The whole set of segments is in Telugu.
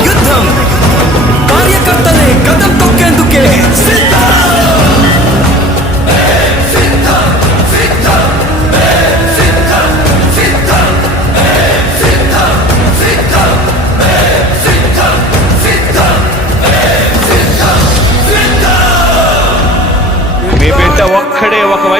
యుద్ధం కార్యకర్తలే కథం తొక్కేందుకే సిద్ధం!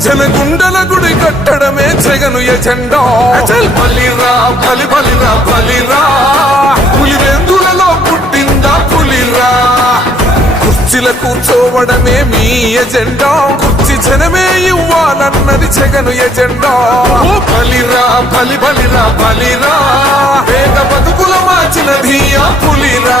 జనగుండల గుడి కట్టడమే జగను ఎజెండో అచల్. బలిరా బలి బలిరా బలిరా. పులివెందులలో పుట్టిందా పులిరా? కుర్చీల కూర్చోవడమే మీ ఎజెండా కుర్చీ జనమే ఇవ్వాలన్నది జగను ఎజెండా ఓ. బలిరా బలి బలిరా బలిరా. పేద బతుకుల మార్చినది ఆ పులిరా.